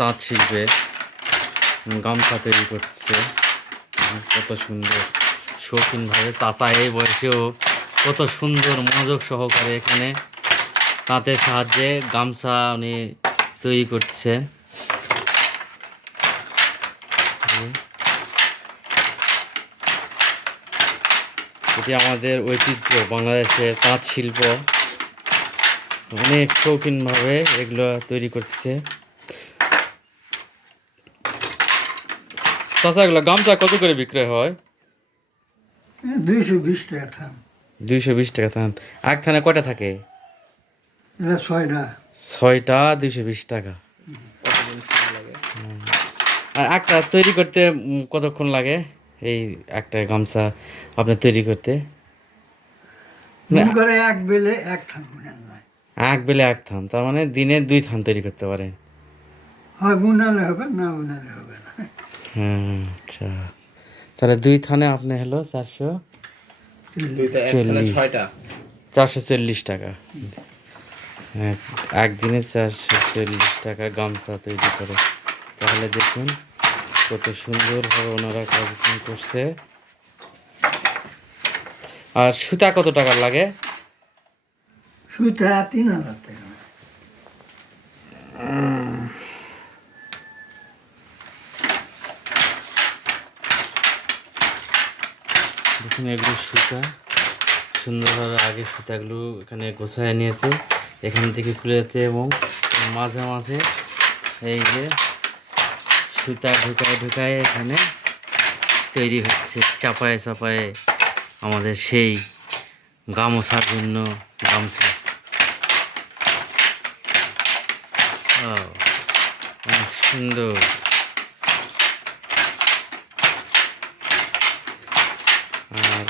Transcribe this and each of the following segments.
তাঁত শিল্পে গামছা তৈরি করছে। কত সুন্দর। শৌখিনভাবে চাচা এই বয়সেও কত সুন্দর মনোযোগ সহকারে এখানে তাঁতের সাহায্যে গামছা উনি তৈরি করছে। এটি আমাদের ঐতিহ্য বাংলাদেশের তাঁত শিল্প। অনেক শৌখিনভাবে এগুলো তৈরি করছে। চাচা এগুলো গামছা কত করে বিক্রয় হয়? দুইশো বিশ টাকা থান। দুইশো বিশ টাকা থান। এক থানে কয়টা থাকে? এটা ছয়টা। ছয়টা দুইশো বিশ টাকা। আর একটা তৈরি করতে কতক্ষণ লাগে? এই একটা গামছা আপনার তৈরি করতে? এক বেলে এক থান এক বেলে এক থান তার মানে দিনে দুই থান তৈরি করতে পারেন। হয় বুনালে হবে না বুনালে হবে। আচ্ছা। তাহলে দুই থানে আপনি হলো চারশো চল্লিশ। চারশো চল্লিশ টাকা। হ্যাঁ একদিনে চারশো চল্লিশ টাকা গামছা তৈরি করে। তাহলে দেখুন কত সুন্দরভাবে ওনারা কাজ করছে। আর সুতা কত টাকার লাগে? সুতা তিন হাজার টাকা। দেখুন এগুলো সুতা। সুন্দরভাবে আগে সুতাগুলো এখানে গোছায় নিয়েছে। এখান থেকে খুলে যাচ্ছে এবং মাঝে মাঝে এই যে সুতা ঢুকায় ঢুকায় এখানে তৈরি হচ্ছে চাপায়ে চাপায়ে আমাদের সেই গামছার জন্য গামছা। ও, সুন্দর। আর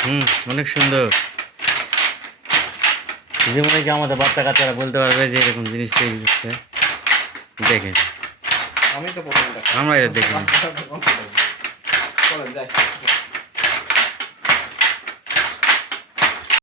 হুম, অনেক সুন্দর। যেমন কি আমাদের বাচ্চা কাচ্চারা বলতে পারবে যে এরকম জিনিস তৈরি করছে দেখেন আমি তো প্রথমে আমরা এটা দেখি চলেন যাই।